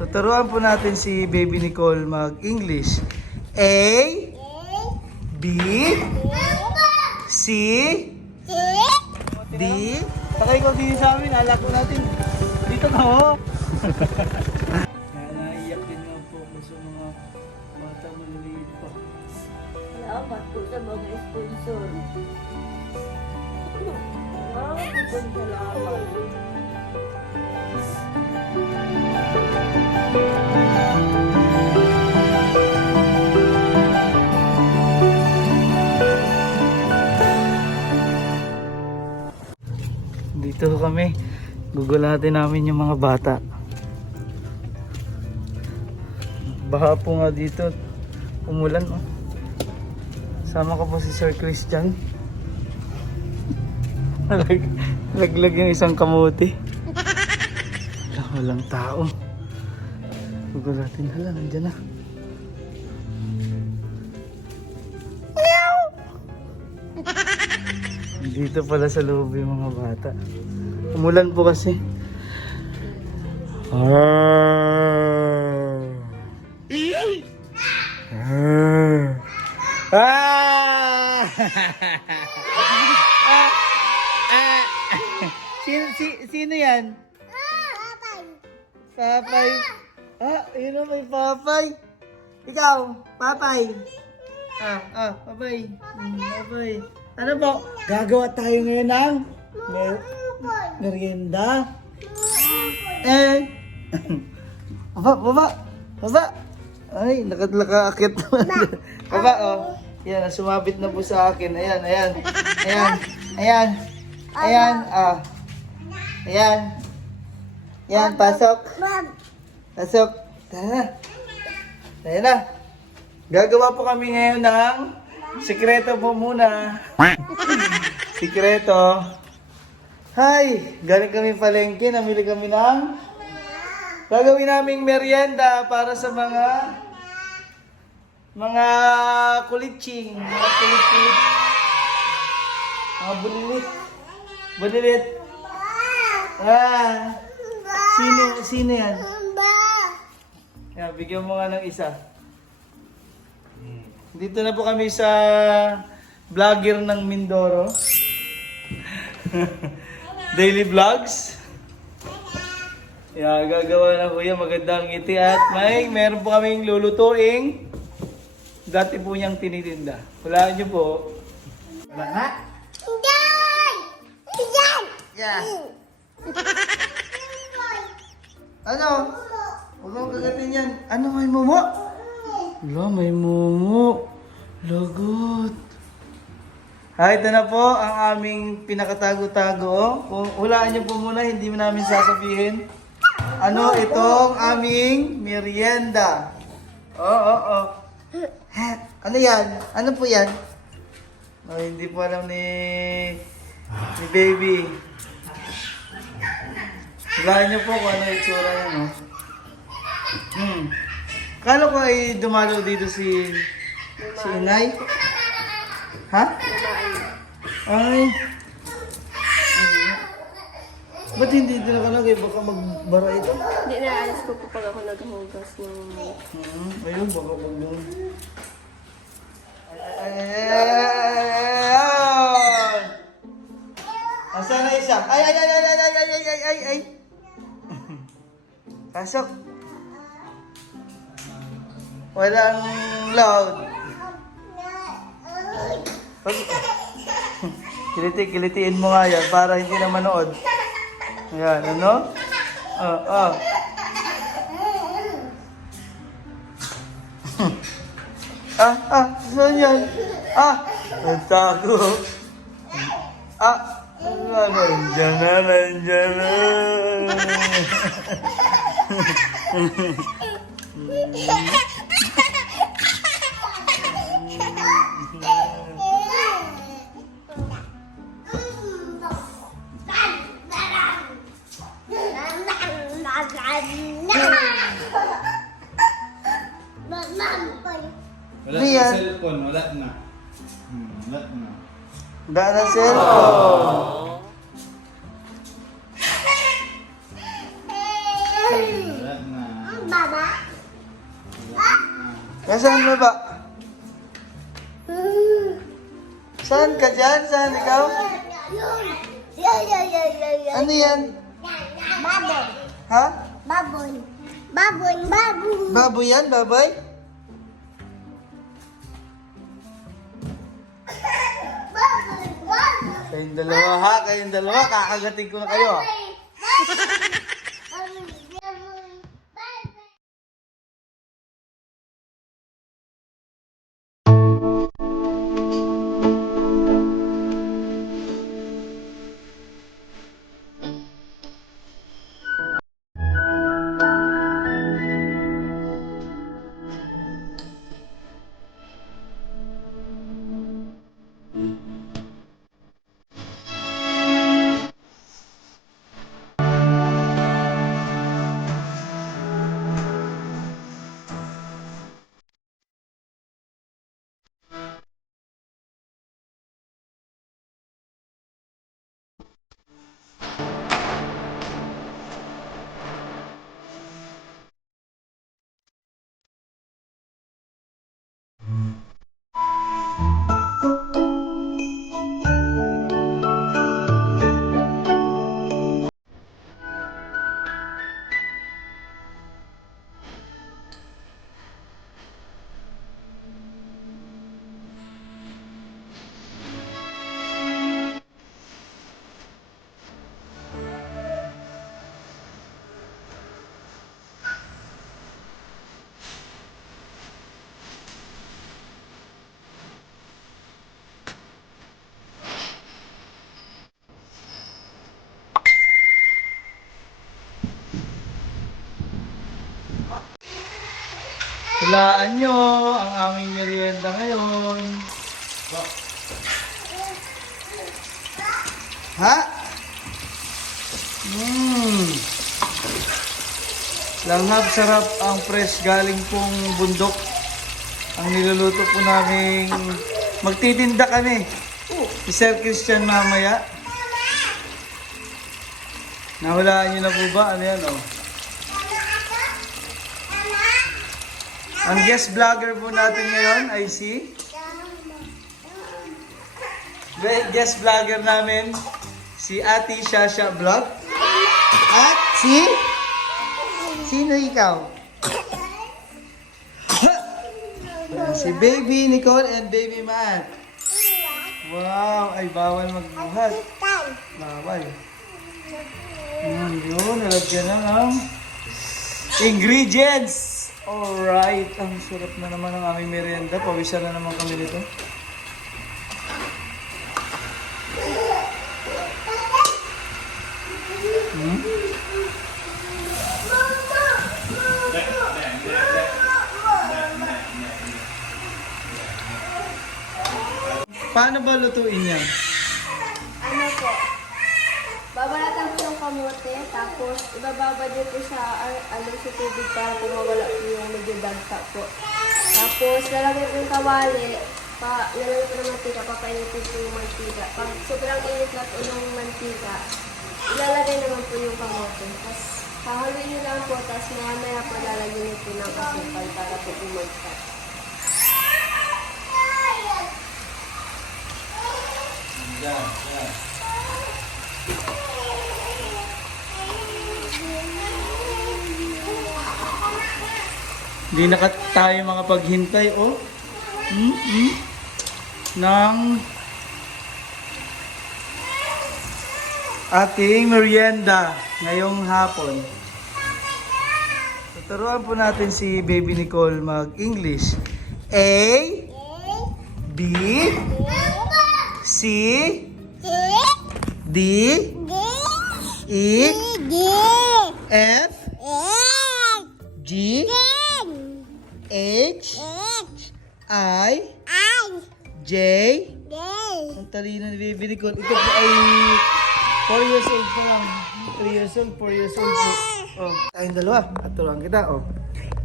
Tuturuan po natin si Baby Nicole mag-English. A, B, C, D. Saka ikaw din sa amin, alak ko natin. Dito na ho. Naiiyak din nga po ako sa mga bata maliliit pa. Salamat po sa mga sponsor. Maraming salamat. Dito kami, gugulatin namin yung mga bata. Baha po nga dito, umulan oh. Sama ko po si Sir Christian. Laglag yung isang kamuti. Walang tao. Gugulatin na lang, nandiyan na. Dito pala sa loob yung mga bata. Umulan po kasi. Sino yan? Papay. Yun o, may papay. Ikaw, papay. Papay. Papay. Ano po? Gagawa tayo ngayon ng merienda. Baba. Ay, nakakakit naman. Baba, oh. Yan, sumabit na po sa akin. Ayan. Yan, pasok. Tara. Ayan na. Gagawa po kami ngayon ng sikreto po muna. Sikreto. Hi! Galing kami palengke. Namili kami ng gagawin naming merienda para sa mga kulitsing. Mga kulit-kulit. Mga bulilit. Sino yan? Yan, bigyan mo nga ng isa. Dito na po kami sa vlogger ng Mindoro. Daily vlogs. Yeah, gagawa na po yan. Magandang ngiti at meron po kaming lulutuing. Dati po niyang tinitinda. Hulaan niyo po. Wala na? Yeah. Ano? Huwag mong kagatin yan. Ano, may mumo? Wala, may mumo. Lagot. Ito na po ang aming pinakatago-tago. Hulaan niyo po muna, hindi mo namin sasabihin. Ano itong aming merienda? Ano yan? Ano po yan? Hindi po alam ni Baby. Hulaan niyo po kung ano yung itsura yan. Kala ko ay dumalo dito si Inay. Ha? Ay. Ba't hindi dito nakalagay? Baka magbara ito. Hindi na, alis ko po pag ako naghugas ng... Ayun, baka mag-doon. Asan na isa? Ay! Pasok. Walang loud. Kilitiin mo nga yan para hindi na manood. Ayan, ano? Saan yan? Nagtago. Nandiyan na. Wala na cellphone, wala na. Wala na. Wala na cellphone. Wala na. Nasaan mo ba? Saan ka dyan? Saan ikaw? Ano yan? Baboy. Ha? Baboy. Baboy. Baboy. Baboy yan? Baboy? Kayong dalawa ha? Kayong dalawa? Kakagating ko na kayo ha? Hulaan nyo ang aming merienda ngayon. Ha? Langhap sarap ang fresh galing pong bundok. Ang niluluto po namin, magtitinda kami. Si Sir Christian mamaya. Nahulaan nyo na po ba? Ano yan oh? Ang guest vlogger po natin ngayon ay si guest vlogger namin si Ate Shasha Vlog. At sino ikaw? Si Baby Nicole and Baby Matt. Wow, ay bawal magbuhat. Bawal. Yun, nalagyan na ng ingredients. Alright, ang sarap na naman ang aming merienda. Pawisan na naman kami nito. Paano ba lutuin yan? Ano po? Babalatan po yung kamote, tapos ibababad niyo po sa sa tubig para po mawala po yung medyo dagta po. Tapos lalagay po yung kawali, lalagay po ng mantika, papainitin po yung mantika. Pag sobrang init na po ng mantika, ilalagay naman po yung kamote. Tapos hahaluin niyo lang po, tapos maya po lalagyan niyo po ng asukal para po umagkat. Hindi na tayo makapaghintay, oh. Ng ating merienda ngayong hapon. Tuturuan po natin si Baby Nicole mag-English. A, B, C, D, E, F, G, H, I, J. Ang talino ni Baby Nicole. Ito po ay 4 years old pa lang. 3 years old, 4 years old po. Oh, tayong dalawa. At turuan kita. Oh.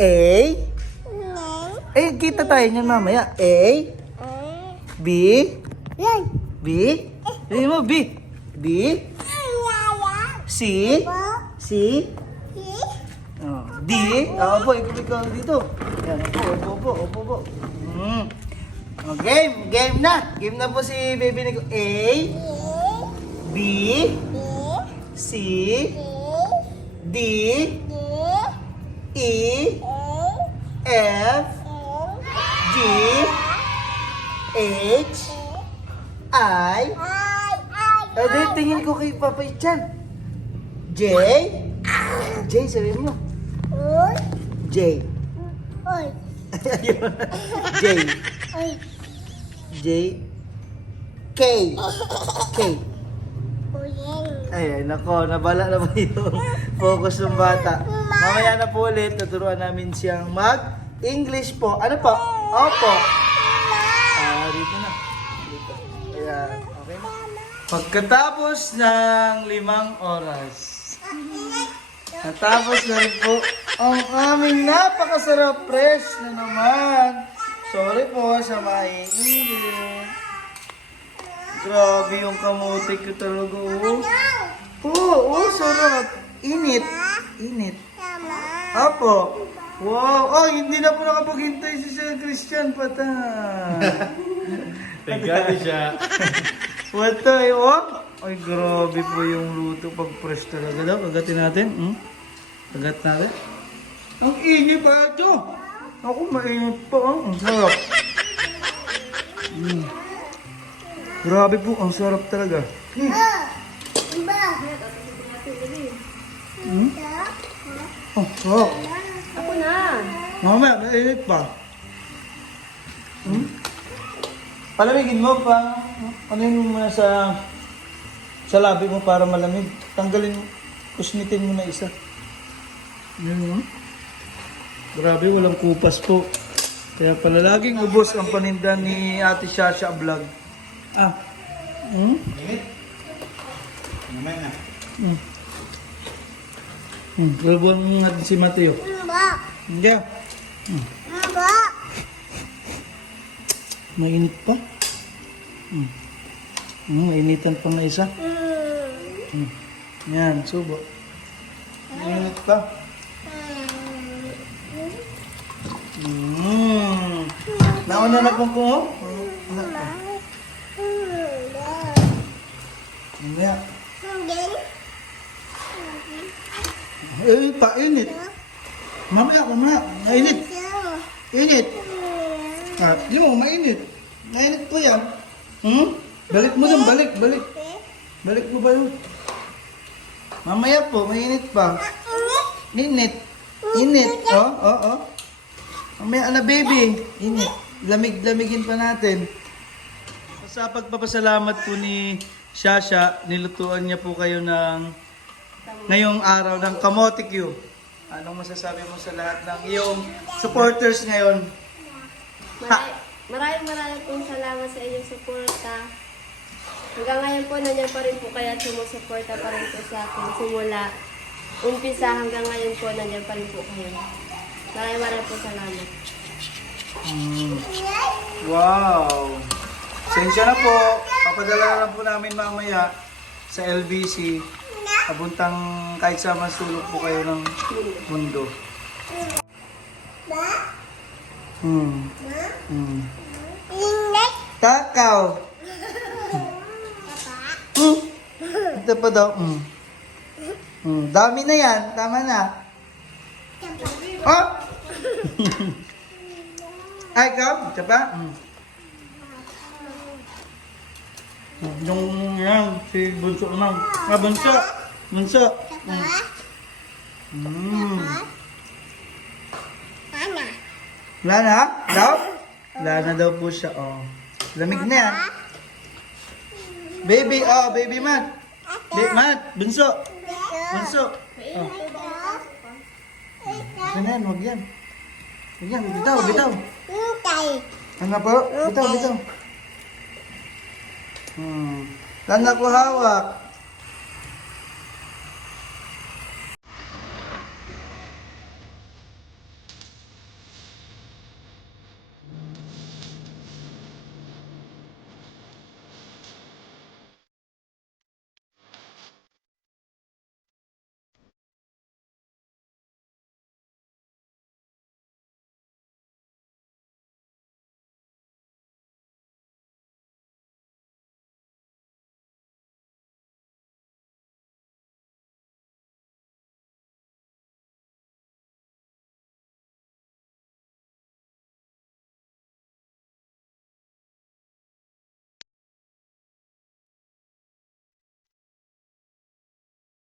A. Eh, kita tayo niyan mamaya. A. B. B. Hindi mo, B. B. C. C. Oh, D. D. Opo, ikaw dito. Ayan, opo. Game na. Game na po si baby Nico. A, B, C, D, E, F, G, H, I. Tingin ko kay Papa Ichan. J, sabihin mo. J. Ayun. J. K. Ay, nako, nabala na ba yung focus ng bata? Mamaya na po ulit, tuturuan namin siyang mag-English po. Ano po? Opo. Dito na. Dito. Ayan, okay na. Pagkatapos ng 5 oras, natapos na rin po ang aming napakasarap fresh na naman. Sorry po sa maiingit. Grabe yung kamote ko talaga. Sarap. Init. Apo. Wow. Hindi na po nakapaghintay si Sir Christian pata. Tegado siya. Wata Ay, grabe po yung luto pag fresh talaga daw. Kagatin natin. Kagat natin. Ang init pa ito. Ako mainit pa. Ang sarap. Grabe po, ang sarap talaga. Sarap. Ako na. Mamaya, mainit pa. Palamigin mo pa. Ano yun muna sa labi mo para malamig. Tanggalin mo. Kusnitin mo na isa. Yun. Grabe, walang kupas po. Kaya pala laging ubos ang paninda ni Ate Shasha Vlog. Init? Mamaya na. Gagawin mo nga si Mateo. Hindi. Mainit pa. Mainitan pa na isa. Yan, subo. Mainit pa. Nauna na pong ko. Mamaya. Painit. Mamaya. Mainit. Init. Di mo, mainit. Mainit po yan. Balik mo dun, balik. Balik mo ba yun? Mamaya po, mainit pa. Init. Oo. Mamaya na baby. Init. Lamig-lamigin pa natin. Sa pagpapasalamat po ni Shasha, nilutuan niya po kayo ngayong araw ng Kamote Q. Anong masasabi mo sa lahat ng iyong supporters ngayon? Maraming pong salamat sa inyong suporta. Hanggang ngayon po, nandiyan pa rin po kaya sumusuporta pa rin po sa akin. Simula umpisa hanggang ngayon po, nandiyan pa rin po kayo. Maraming po salamat. Wow! Sensya na po. Papadala na lang po namin mamaya sa LBC. Pabuntang kahit sa masulok po kayo ng mundo. Takaw. Ito pa daw. Dami na yan. Tama na. Ay, ikaw? Ito pa? Yung yan, si Bunso naman. Bunso. Lana? Daw? Lana daw po siya. Lamig na yan. Baby, baby Matt. Matt, Bunso. Ano yan, huwag yan. Bitaw. Ano po? Bitaw. Lana ko hawak.